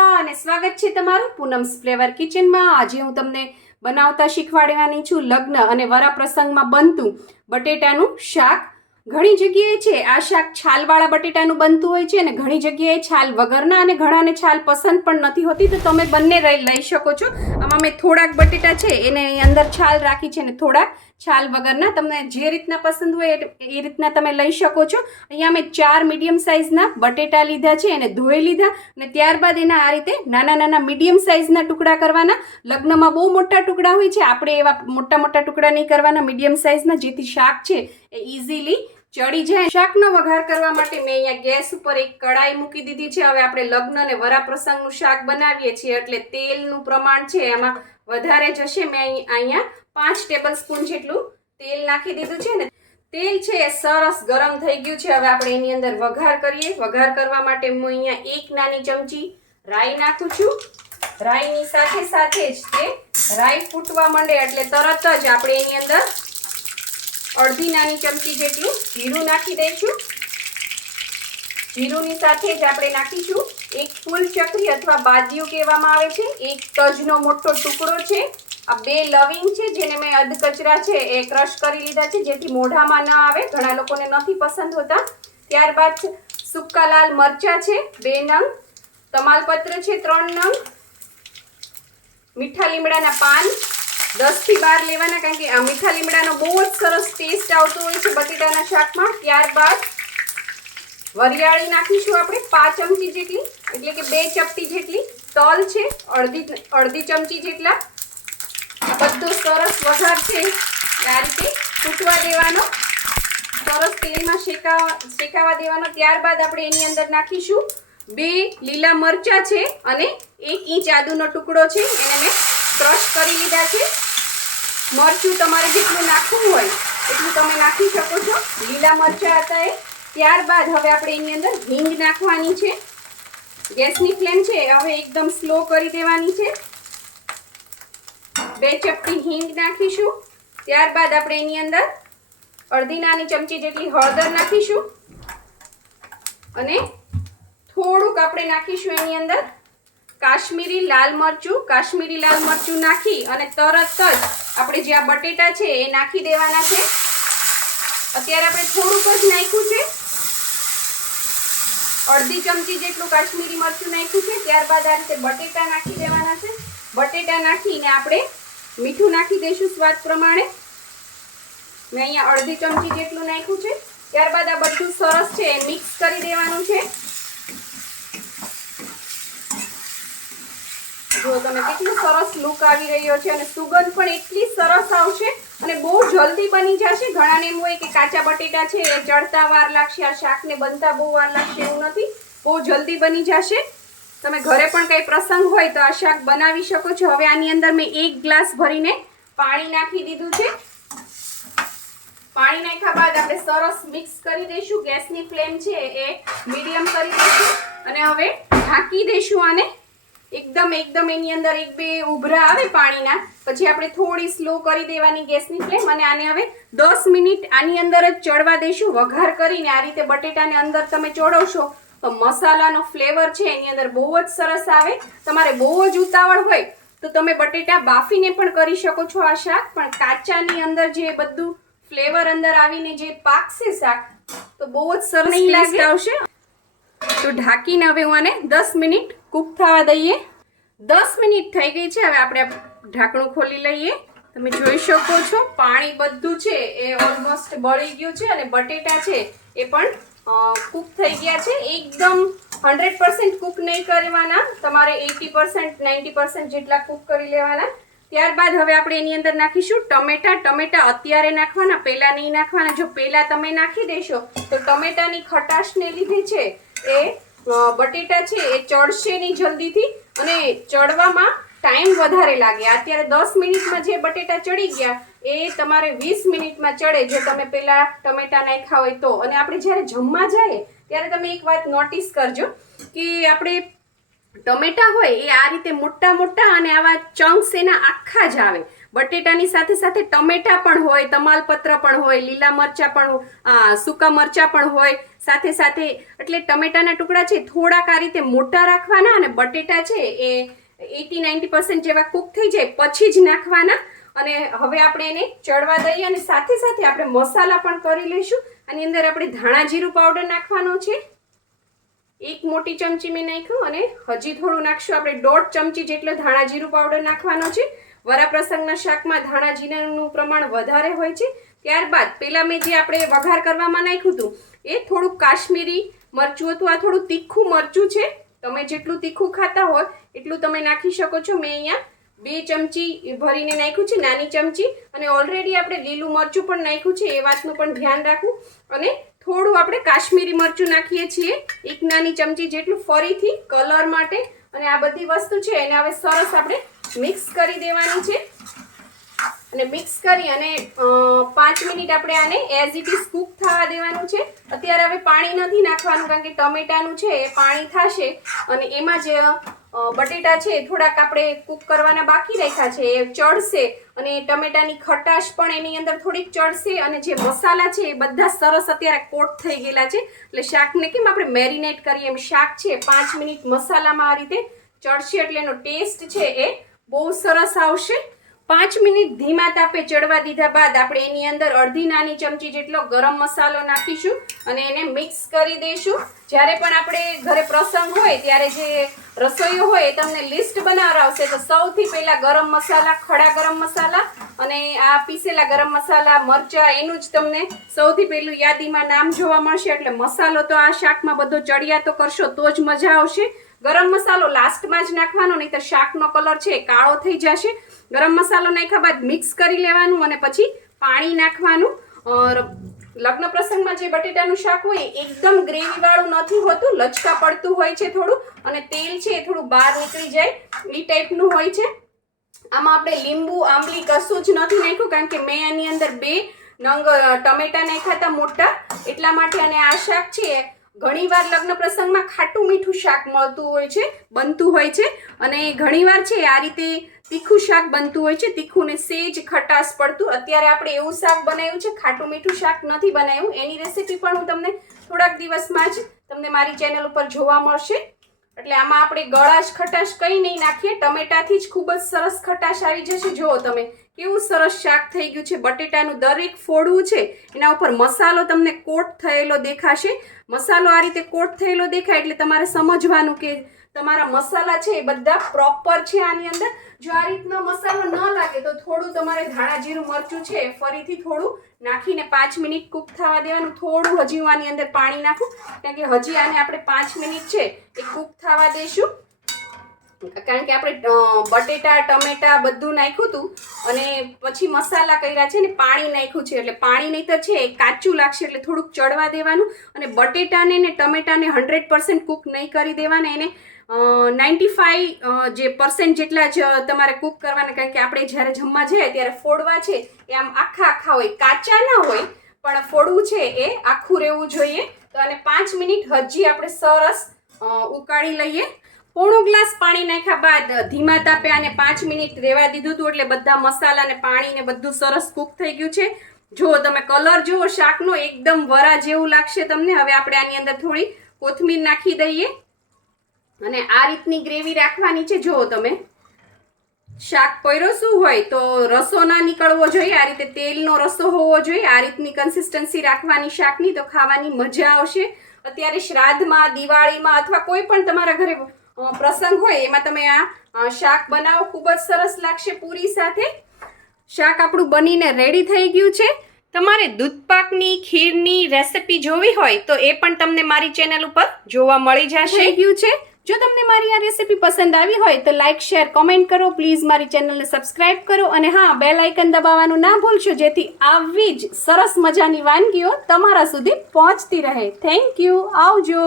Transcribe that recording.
એવા અને સ્વાગત છે તમારું પૂનમ્સ ફ્લેવર કિચનમાં। આજે હું તમને બનાવતા શીખવાડવાની છું લગ્ન અને વરા પ્રસંગમાં બનતું બટેટાનું શાક। ઘણી જગ્યાએ છે આ શાક છાલવાળા બટેટાનું બનતું હોય છે અને ઘણી જગ્યાએ છાલ વગરના, અને ઘણાને છાલ પસંદ પણ નથી હોતી, તો તમે બંને લઈ શકો છો। આમાં મેં થોડાક બટેટા છે એને અંદર છાલ રાખી છે ને થોડાક છાલ વગરના, તમને જે રીતના પસંદ હોય એ રીતના તમે લઈ શકો છો। અહીંયા મેં 4 મીડિયમ સાઇઝના બટેટા લીધા છે, એને ધોઈ લીધા અને ત્યારબાદ એના આ રીતે નાના નાના મીડિયમ સાઇઝના ટુકડા કરવાના। લગ્નમાં બહુ મોટા ટુકડા હોય છે, આપણે એવા મોટા મોટા ટુકડા નહીં કરવાના, મીડિયમ સાઇઝના, જેથી શાક છે એ ઇઝીલી ચડી જાય। શાકનો વઘાર કરવા માટે મેં અહીંયા ગેસ ઉપર એક કડાઈ મૂકી દીધી છે। હવે આપણે લગ્ન અને વરા પ્રસંગનું શાક બનાવીએ છીએ એટલે તેલનું પ્રમાણ છે એમાં વધારે જશે। મેં અહીંયા 5 ટેબલ સ્પૂન જેટલું તેલ નાખી દીધું છે ને તેલ છે એ સરસ ગરમ થઈ ગયું છે। હવે આપણે એની અંદર વઘાર કરીએ। વઘાર કરવા માટે હું અહીંયા 1 નાની ચમચી રાઈ નાખું છું। રાઈની સાથે સાથે જ તે રાઈ ફૂટવા માંડે એટલે તરત જ આપણે એની અંદર અડધી નાની ચમચી જેટલું જીરું નાખી દઈશું। જીરુંની સાથે જ આપણે નાખીશું એક ફૂલ ચક્રી અથવા બાદિયું કહેવામાં આવે છે, એક તજનો મોટો ટુકડો છે, આ 2 લવિંગ છે જેને મેં અધકચરા છે એ ક્રશ કરી લીધા છે જેથી મોઢામાં ન આવે, ઘણા લોકોને નથી પસંદ હોતા। ત્યારબાદ સૂકા લાલ મરચા છે 2 નંગ, તમાલપત્ર છે 3 નંગ, મીઠા લીમડાના પાન 10 થી 12 લેવાના, કારણ કે આ મીઠા લીમડાનો બહુ જ સરસ ટેસ્ટ આવતો હોય છે બટેટાના શાકમાં। ત્યારબાદ વરિયાળી નાખીશું આપણે 5 ચમચી જેટલી, એટલે કે 2 ચપટી જેટલી। તલ છે અડધી ચમચી જેટલા। બધો સરસ વઘાર છે આ રીતે ફૂટવા દેવાનો, સરસ તેલમાં શેકાવા દેવાનો। ત્યારબાદ આપણે એની અંદર નાખીશું 2 લીલા મરચા છે અને 1 ઇંચ આદુનો ટુકડો છે, એને મેં ક્રશ કરી લીધા છે। મરચું તમારે જેટલું નાખવું હોય એટલું તમે નાખી શકો છો, લીલા મરચા હતા એ। ત્યારબાદ હવે આપણે એની અંદર હિંગ નાખવાની છે। ગેસની ફ્લેમ છે હવે એકદમ સ્લો કરી દેવાની છે। 2 ચપટી હિંગ નાખીશું। ત્યારબાદ આપણે એની અંદર અડધી નાની ચમચી જેટલી હળદર નાખીશું અને થોડુંક આપણે નાખીશું એની અંદર કાશ્મીરી લાલ મરચું। કાશ્મીરી લાલ મરચું નાખી અને તરત જ આપણે જે આ બટેટા છે એ નાખી દેવાના છે। અત્યારે આપણે થોડુંક જ નાખ્યું છે, અડધી ચમચી જેટલું કાશ્મીરી મરચું નાખ્યું છે। ત્યારબાદ આ રીતે બટેટા નાખી દેવાના છે। બટેટા નાખીને આપણે મીઠું નાખી દઈશું સ્વાદ પ્રમાણે, મેં અહીંયા અડધી ચમચી જેટલું નાખ્યું છે। ત્યારબાદ આ બધું સરસ છે મિક્સ કરી દેવાનું છે। જો તમે કેટલું સરસ લુક આવી રહ્યો છે અને સુગંધ પણ એટલી સરસ આવશે અને બહુ જલ્દી બની જશે। ઘણાને એમ હોય કે કાચા બટેટા છે એ ચડતા વાર લાગશે, આ શાકને બનતા બહુ વાર લાગશે, એવું નથી, બહુ જલ્દી બની જશે। તમે ઘરે પણ કંઈ પ્રસંગ હોય તો આ શાક બનાવી શકો છો। હવે આની અંદર મેં 1 ગ્લાસ ભરીને પાણી નાખી દીધું છે। પાણી નાખ્યા બાદ આપણે સરસ મિક્સ કરી દઈશું। ગેસની ફ્લેમ છે એ મીડિયમ કરી દઈશું અને હવે ઢાંકી દઈશું આને। એકદમ એની અંદર 1-2 ઉભરા આવે પાણીના, પછી આપણે થોડી સ્લો કરી દેવાની ગેસની ફ્લેમ અને આને હવે 10 મિનિટ આની અંદર જ ચડવા દઈશું। વઘાર કરીને આ રીતે બટેટાને અંદર તમે ચોળવશો તો મસાલાનો ફ્લેવર છે એની અંદર બહુ જ સરસ આવે। તમારે બહુ જ ઉતાવળ હોય તો તમે બટેટા બાફીને પણ કરી શકો છો આ શાક, પણ કાચાની અંદર જે બધું ફ્લેવર અંદર આવીને જે પાકશે શાક તો બહુ જ સરસ ટેસ્ટ આવશે। તો ઢાંકીને હવે હું આને 10 મિનિટ કૂક થવા દઈએ। 10 મિનિટ થઈ ગઈ છે, હવે આપણે ઢાંકણું ખોલી લઈએ। તમે જોઈ શકો છો પાણી બધું છે એ ઓલમોસ્ટ બળી ગયું છે અને બટેટા છે એ પણ કૂક થઈ ગયા છે। એકદમ 100% કૂક નહીં કરવાના, તમારે 80% 90% જેટલા કૂક કરી લેવાના। ત્યારબાદ હવે આપણે એની અંદર નાખીશું ટમેટા। ટમેટા અત્યારે નાખવાના, પહેલા નહીં નાખવાના। જો પહેલા તમે નાખી દેશો તો ટમેટાની ખટાશને લીધે છે એ બટેટા છે એ ચડશે નહીં જલ્દીથી અને ચડવામાં ટાઈમ વધારે લાગે। અત્યારે 10 મિનિટમાં જે બટેટા ચડી ગયા એ તમારે 20 મિનિટમાં ચડે જો તમે પહેલા ટમેટા નાખ્યા હોય તો। અને આપણે જ્યારે જમવા જઈએ ત્યારે તમે એક વાત નોટિસ કરજો કે આપણે ટમેટા હોય એ આ રીતે મોટા મોટા અને આવા ચંક્સ એના આખા જ આવે, બટેટાની સાથે સાથે ટમેટા પણ હોય, તમાલપત્ર પણ હોય, લીલા મરચા પણ, સૂકા મરચા પણ હોય સાથે સાથે. એટલે ટમેટાના ટુકડા છે થોડાક આ રીતે મોટા રાખવાના અને બટેટા છે એ 80-90% જેવા કૂક થઈ જાય પછી જ નાખવાના. અને હવે આપણે એને ચડવા દઈએ અને સાથે સાથે આપણે મસાલા પણ કરી લઈશું. આની અંદર આપણે ધાણા જીરું પાવડર નાખવાનો છે, 1 મોટી ચમચી મેં નાખ્યું અને હજી થોડું નાખશું આપણે 1.5 ચમચી જેટલો ધાણા જીરું પાવડર નાખવાનો છે. વરાપ્રસંગના શાકમાં ધાણા જીરાનું પ્રમાણ વધારે હોય છે. ત્યારબાદ પેલા મેં જે આપણે વઘાર કરવામાં નાખ્યું હતું એ થોડુંક કાશ્મીરી મરચું હતું. આ થોડું તીખું મરચું છે, તમે જેટલું તીખું ખાતા હોય એટલું તમે નાખી શકો છો. મેં અહીંયા 2 ચમચી ભરીને નાખ્યું છે, નાની ચમચી. અને ઓલરેડી આપણે લીલું મરચું પણ નાખ્યું છે, એ વાતનું પણ ધ્યાન રાખવું. અને થોડું આપણે કાશ્મીરી મરચું નાખીએ છીએ, 1 નાની ચમચી જેટલું, ફરીથી કલર માટે. અને આ બધી વસ્તુ છે એને હવે સરસ આપણે મિક્સ કરી દેવાની છે. અને મિક્સ કરી અને 5 મિનિટ આપણે આને એઝ ઇટ ઇઝ કૂક થવા દેવાનું છે. અત્યારે હવે પાણી નથી નાખવાનું કારણ કે ટમેટાનું છે એ પાણી થશે અને એમાં જે બટેટા છે થોડાક આપણે કૂક કરવાના બાકી રાખ્યા છે એ ચડશે અને ટમેટાની ખટાશ પણ એની અંદર થોડીક ચડશે. અને જે મસાલા છે એ બધા સરસ અત્યારે કોટ થઈ ગયેલા છે. એટલે શાકને કેમ આપણે મેરિનેટ કરીએ એમ શાક છે 5 મિનિટ મસાલામાં આ રીતે ચડશે એટલે એનો ટેસ્ટ છે એ બહુ સરસ આવશે. 5 મિનિટ ધીમા તાપે ચડવા દીધા બાદ આપણે એની અંદર અડધી નાની ચમચી જેટલો ગરમ મસાલો નાખીશું અને એને મિક્સ કરી દઈશું. જ્યારે પણ આપણે ઘરે પ્રસંગ હોય ત્યારે જે રસોઈઓ હોય એ તમને લિસ્ટ બનાવરાવશે તો સૌથી પહેલા ગરમ મસાલા, ખડા ગરમ મસાલા અને આ પીસેલા ગરમ મસાલા, મરચા એનું જ તમને સૌથી પહેલું યાદીમાં નામ જોવા મળશે. એટલે મસાલો તો આ શાકમાં બધો ચડિયા તો કરશો તો જ મજા આવશે. ગરમ મસાલો લાસ્ટમાં જ નાખવાનો, નહીં તો શાકનો કલર છે એ કાળો થઈ જશે. ગરમ મસાલો નાખ્યા બાદ મિક્સ કરી લેવાનું અને પછી પાણી નાખવાનું. લગ્ન પ્રસંગમાં જે બટેટાનું શાક હોય એકદમ ગ્રેવી વાળું નથી હોતું, લચકા પડતું હોય છે થોડું અને તેલ છે એ થોડું બહાર નીકળી જાય એ ટાઈપનું હોય છે. આમાં આપણે લીંબુ, આંબલી કશું જ નથી નાખ્યું કારણ કે મેં આની અંદર 2 નંગ ટમેટા નાખ્યા હતા મોટા એટલા માટે. અને આ શાક છે ઘણીવાર લગ્ન પ્રસંગમાં ખાટું મીઠું શાક મળતું હોય છે, બનતું હોય છે. અને ઘણીવાર છે આ રીતે તીખું શાક બનતું હોય છે, તીખું ને સેજ ખટાશ પડતું. અત્યારે આપણે એવું શાક બનાવ્યું છે, ખાટું મીઠું શાક નથી બનાવ્યું. એની રેસીપી પણ હું તમને થોડાક દિવસમાં જ તમને મારી ચેનલ ઉપર જોવા મળશે. એટલે આમાં આપણે ગળાશ ખટાશ કંઈ નહીં નાખીએ, ટમેટાથી જ ખૂબ જ સરસ ખટાશ આવી જશે. જુઓ તમે કેવું સરસ શાક થઈ ગયું છે. બટેટાનું દરેક ફોડું છે એના ઉપર મસાલો તમને કોટ થયેલો દેખાશે. મસાલો આ રીતે કોટ થયેલો દેખાય એટલે તમારે સમજવાનું કે તમારા મસાલા છે એ બધા પ્રોપર છે આની અંદર. જો આ રીતનો મસાલો ન લાગે તો થોડું તમારે ધાણા જીરું મરચું છે ફરીથી થોડું નાખીને 5 મિનિટ કૂક થવા દેવાનું. થોડું હજી હું આની અંદર પાણી નાખું કારણ કે હજી આને આપણે 5 મિનિટ છે એ કૂક થવા દઈશું. કારણ કે આપણે બટેટા, ટમેટા બધું નાખ્યું હતું અને પછી મસાલા કર્યા છે ને પાણી નાખ્યું છે એટલે પાણી નહીં તો છે એ કાચું લાગશે એટલે થોડુંક ચડવા દેવાનું. અને બટેટાને ને ટમેટાને 100% કૂક નહીં કરી દેવાના, એને 95% જેટલા જ તમારે કૂક કરવાના. કારણ કે આપણે જ્યારે જમવા જઈએ ત્યારે ફોડવા છે એ આમ આખા હોય, કાચા ના હોય પણ ફોડવું છે એ આખું રહેવું જોઈએ. તો આને 5 મિનિટ હજી આપણે સરસ ઉકાળી લઈએ. પોણો ગ્લાસ પાણી નાખ્યા બાદ ધીમા તાપે આને 5 મિનિટ રહેવા દીધું હતું એટલે બધા મસાલા ને પાણી ને બધું સરસ કૂક થઈ ગયું છે. જો તમે કલર જુઓ શાકનો એકદમ વરા જેવું લાગશે તમને. હવે આપણે આની અંદર થોડી કોથમીર નાખી દઈએ અને આ રીતની ગ્રેવી રાખવાની છે. જુઓ તમે શાક પરોસવું હોય તો રસો ના નીકળવો જોઈએ, આ રીતે તેલનો રસો હોવો જોઈએ. આ રીતની કન્સિસ્ટન્સી રાખવાની શાકની તો ખાવાની મજા આવશે. અત્યારે શ્રાદ્ધમાં, દિવાળીમાં અથવા કોઈ પણ તમારા ઘરે પ્રસંગ હોય એમાં તમે આ શાક બનાવો, ખૂબ જ સરસ લાગશે પૂરી સાથે. શાક આપણું બનીને રેડી થઈ ગયું છે. તમારે દૂધપાકની, ખીરની રેસિપી જોવી હોય તો એ પણ તમને મારી ચેનલ ઉપર જોવા મળી જશે. થઈ ગયું છે. જો તમને મારી આ રેસિપી પસંદ આવી હોય તો લાઇક, શેર, કોમેન્ટ કરો. પ્લીઝ મારી ચેનલને સબસ્ક્રાઇબ કરો અને હા, બેલ આઇકન દબાવવાનું ના ભૂલશો જેથી આવી જ સરસ મજાની વાનગીઓ તમારા સુધી પહોંચતી રહે. Thank you. આવજો.